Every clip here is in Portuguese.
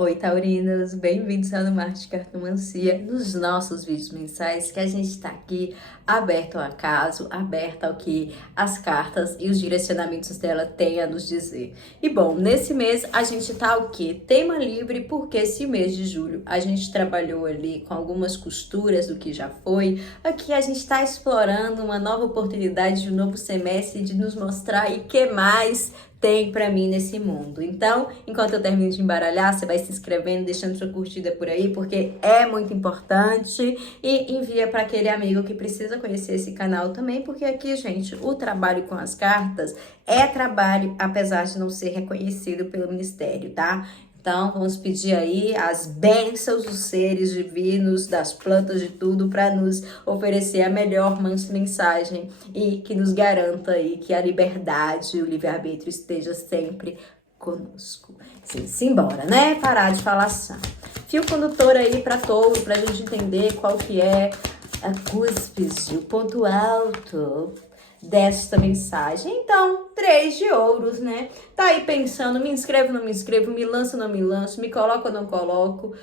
Oi, taurinos! Bem-vindos ao No Mar de Cartomancia, nos nossos vídeos mensais, que a gente está aqui aberto ao acaso, aberto ao que as cartas e os direcionamentos dela têm a nos dizer. E bom, nesse mês a gente tá o quê? Tema livre, porque esse mês de julho a gente trabalhou ali com algumas costuras do que já foi. Aqui a gente está explorando uma nova oportunidade de um novo semestre, de nos mostrar e que mais tem pra mim nesse mundo. Então, enquanto eu termino de embaralhar, você vai se inscrevendo, deixando sua curtida por aí, porque é muito importante, e envia para aquele amigo que precisa conhecer esse canal também, porque aqui, gente, o trabalho com as cartas é trabalho, apesar de não ser reconhecido pelo Ministério, tá? Então, vamos pedir aí as bênçãos dos seres divinos, das plantas, de tudo, para nos oferecer a melhor mensagem e que nos garanta aí que a liberdade, o livre-arbítrio esteja sempre conosco. Sim, simbora, né? Parar de falação. Fio condutor aí para touro, para a gente entender qual que é a cúspide, o ponto alto desta mensagem. Então, 3 de ouros, né? Tá aí pensando, me inscrevo, não me inscrevo, me lanço, não me lanço, me coloco ou não coloco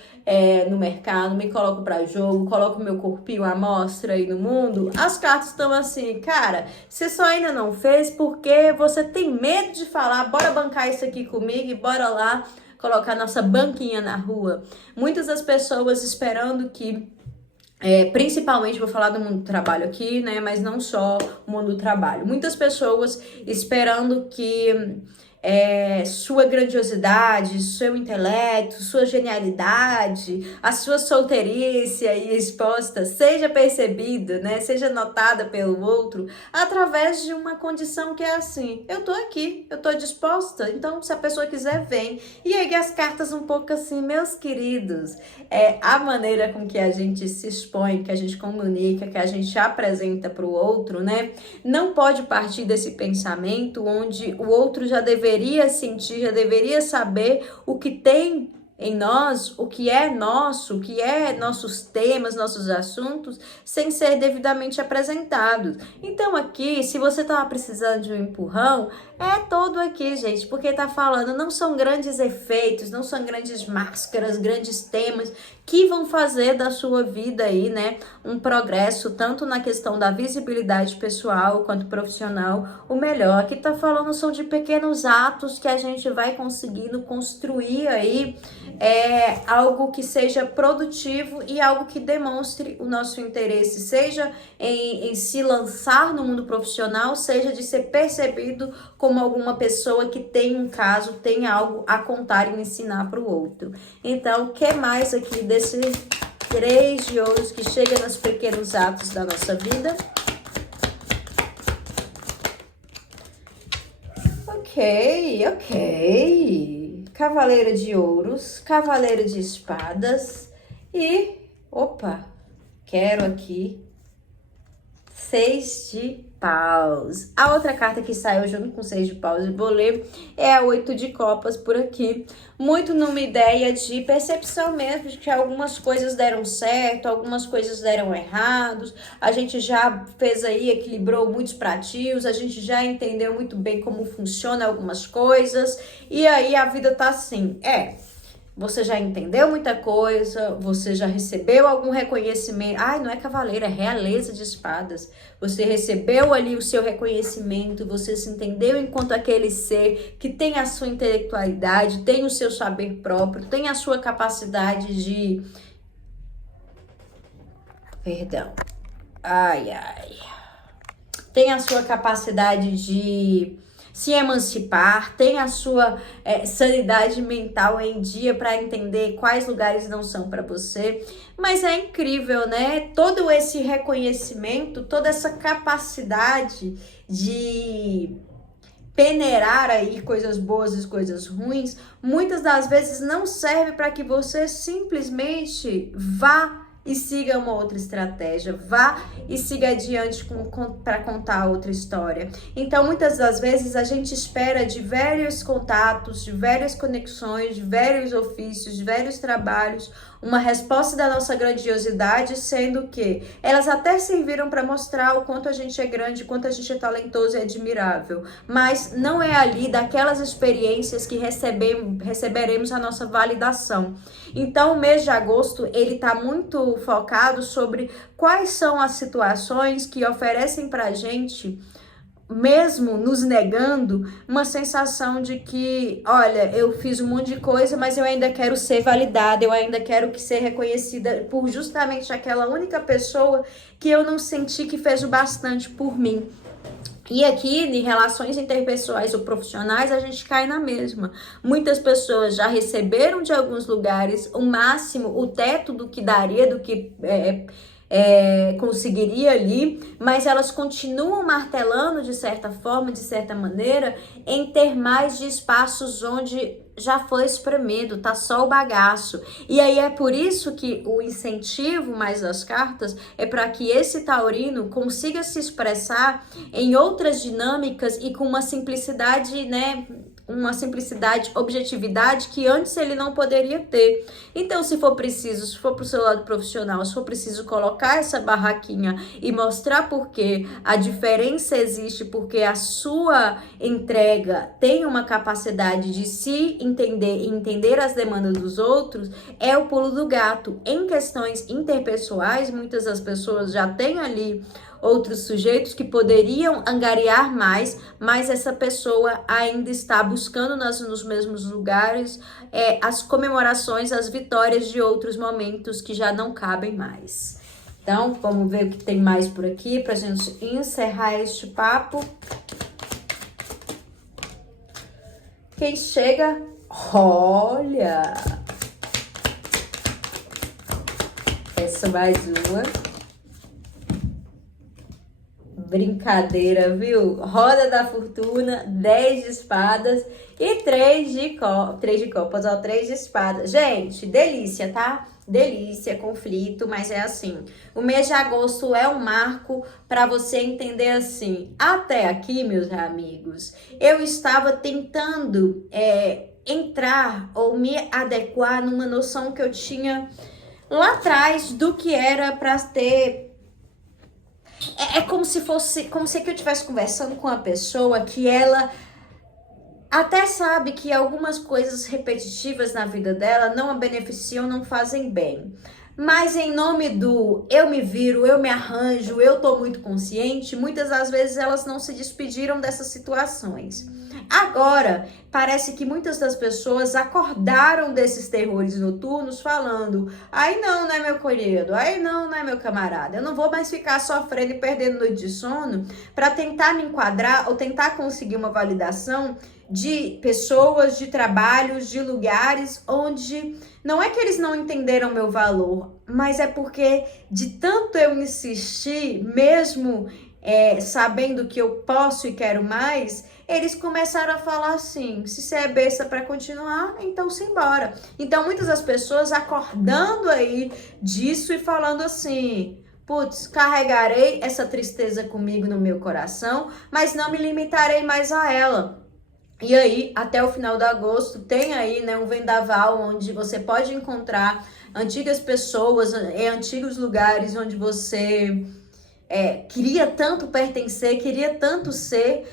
no mercado, me coloco pra jogo, coloco meu corpinho à mostra aí no mundo. As cartas estão assim, cara, você só ainda não fez porque você tem medo de falar, bora bancar isso aqui comigo e bora lá colocar nossa banquinha na rua. Muitas das pessoas esperando que principalmente vou falar do mundo do trabalho aqui, né? Mas não só o mundo do trabalho. Muitas pessoas esperando que sua grandiosidade, seu intelecto, sua genialidade, a sua solteirice aí exposta seja percebida, né? Seja notada pelo outro através de uma condição que é assim: eu tô aqui, eu tô disposta, então se a pessoa quiser, vem. E aí as cartas um pouco assim, meus queridos, a maneira com que a gente se expõe, que a gente comunica, que a gente apresenta para o outro, né? Não pode partir desse pensamento onde o outro já deveria sentir, já deveria saber o que tem em nós, o que é nosso, o que é nossos temas, nossos assuntos, sem ser devidamente apresentados. Então aqui, se você tava precisando de um empurrão, é todo aqui, gente, porque tá falando, não são grandes efeitos, não são grandes máscaras, grandes temas que vão fazer da sua vida aí, né, um progresso, tanto na questão da visibilidade pessoal quanto profissional, o melhor. Aqui tá falando são de pequenos atos que a gente vai conseguindo construir aí algo que seja produtivo e algo que demonstre o nosso interesse, seja em se lançar no mundo profissional, seja de ser percebido como alguma pessoa que tem um caso, tem algo a contar e ensinar para o outro. Então, o que mais aqui desse 3 de ouros que chega nos pequenos atos da nossa vida? Ok. Cavaleiro de ouros, cavaleiro de espadas e, opa, quero aqui 6 de paus. A outra carta que saiu junto com 6 de paus e vou ler é a 8 de copas por aqui. Muito numa ideia de percepção mesmo, de que algumas coisas deram certo, algumas coisas deram errados. A gente já fez aí, equilibrou muitos pratinhos, a gente já entendeu muito bem como funciona algumas coisas. E aí a vida tá assim, você já entendeu muita coisa, você já recebeu algum reconhecimento. Ai, não é cavaleiro, é realeza de espadas. Você recebeu ali o seu reconhecimento, você se entendeu enquanto aquele ser que tem a sua intelectualidade, tem o seu saber próprio, tem a sua capacidade de... Perdão. Tem a sua capacidade de se emancipar, tem a sua sanidade mental em dia para entender quais lugares não são para você. Mas é incrível, né? Todo esse reconhecimento, toda essa capacidade de peneirar aí coisas boas e coisas ruins, muitas das vezes não serve para que você simplesmente vá e siga uma outra estratégia, vá e siga adiante para contar outra história. Então, muitas das vezes, a gente espera de vários contatos, de várias conexões, de vários ofícios, de vários trabalhos, uma resposta da nossa grandiosidade, sendo que elas até serviram para mostrar o quanto a gente é grande, o quanto a gente é talentoso e admirável, mas não é ali daquelas experiências que receberemos a nossa validação. Então, o mês de agosto, ele está muito focado sobre quais são as situações que oferecem para a gente, mesmo nos negando, uma sensação de que, olha, eu fiz um monte de coisa, mas eu ainda quero ser validada, eu ainda quero que ser reconhecida por justamente aquela única pessoa que eu não senti que fez o bastante por mim. E aqui, em relações interpessoais ou profissionais, a gente cai na mesma. Muitas pessoas já receberam de alguns lugares o máximo, o teto do que daria, do que conseguiria ali, mas elas continuam martelando de certa forma, de certa maneira, em ter mais de espaços onde já foi espremido, tá só o bagaço. E aí é por isso que o incentivo mais das cartas é para que esse taurino consiga se expressar em outras dinâmicas e com uma simplicidade, né? Uma simplicidade, objetividade que antes ele não poderia ter. Então, se for preciso, se for para o seu lado profissional, se for preciso colocar essa barraquinha e mostrar porque a diferença existe, porque a sua entrega tem uma capacidade de se entender e entender as demandas dos outros, é o pulo do gato. Em questões interpessoais, muitas das pessoas já têm ali outros sujeitos que poderiam angariar mais, mas essa pessoa ainda está buscando nos mesmos lugares as comemorações, as vitórias de outros momentos que já não cabem mais. Então, vamos ver o que tem mais por aqui para a gente encerrar este papo. Quem chega? Olha! Essa mais uma. Brincadeira, viu? Roda da fortuna, 10 de espadas e 3 de copas, ó, 3 de espadas. Gente, delícia, tá? Delícia, conflito, mas é assim. O mês de agosto é um marco para você entender assim. Até aqui, meus amigos, eu estava tentando entrar ou me adequar numa noção que eu tinha lá atrás do que era para ter. É como se que eu estivesse conversando com uma pessoa que ela até sabe que algumas coisas repetitivas na vida dela não a beneficiam, não fazem bem. Mas em nome do eu me viro, eu me arranjo, eu tô muito consciente, muitas das vezes elas não se despediram dessas situações. Agora, parece que muitas das pessoas acordaram desses terrores noturnos falando: ai não, né, meu querido? Ai não, né, meu camarada? Eu não vou mais ficar sofrendo e perdendo noite de sono para tentar me enquadrar ou tentar conseguir uma validação de pessoas, de trabalhos, de lugares onde não é que eles não entenderam meu valor, mas é porque de tanto eu insistir, mesmo sabendo que eu posso e quero mais, eles começaram a falar assim: se você é besta para continuar, então simbora. Então muitas das pessoas acordando aí disso e falando assim: putz, carregarei essa tristeza comigo no meu coração, mas não me limitarei mais a ela. E aí, até o final de agosto, tem aí, né, um vendaval onde você pode encontrar antigas pessoas, antigos lugares onde você queria tanto pertencer, queria tanto ser.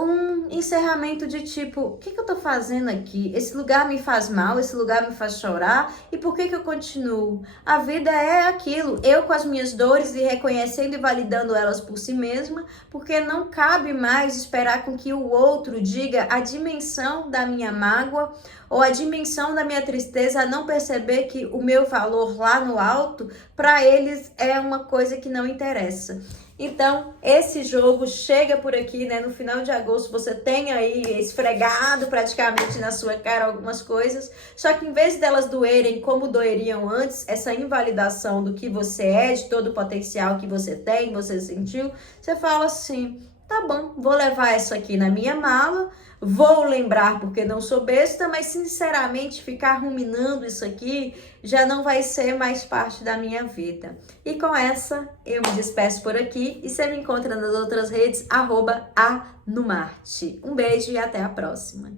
Um encerramento de tipo: o que eu tô fazendo aqui? Esse lugar me faz mal, esse lugar me faz chorar, e por que eu continuo? A vida é aquilo, eu com as minhas dores e reconhecendo e validando elas por si mesma, porque não cabe mais esperar com que o outro diga a dimensão da minha mágoa ou a dimensão da minha tristeza, a não perceber que o meu valor lá no alto, para eles é uma coisa que não interessa. Então, esse jogo chega por aqui, né? No final de agosto você tem aí esfregado praticamente na sua cara algumas coisas, só que em vez delas doerem como doeriam antes, essa invalidação do que você é, de todo o potencial que você tem, você sentiu, você fala assim: tá bom, vou levar isso aqui na minha mala, vou lembrar porque não sou besta, mas sinceramente ficar ruminando isso aqui já não vai ser mais parte da minha vida. E com essa, eu me despeço por aqui e você me encontra nas outras redes, @anumarte. Um beijo e até a próxima.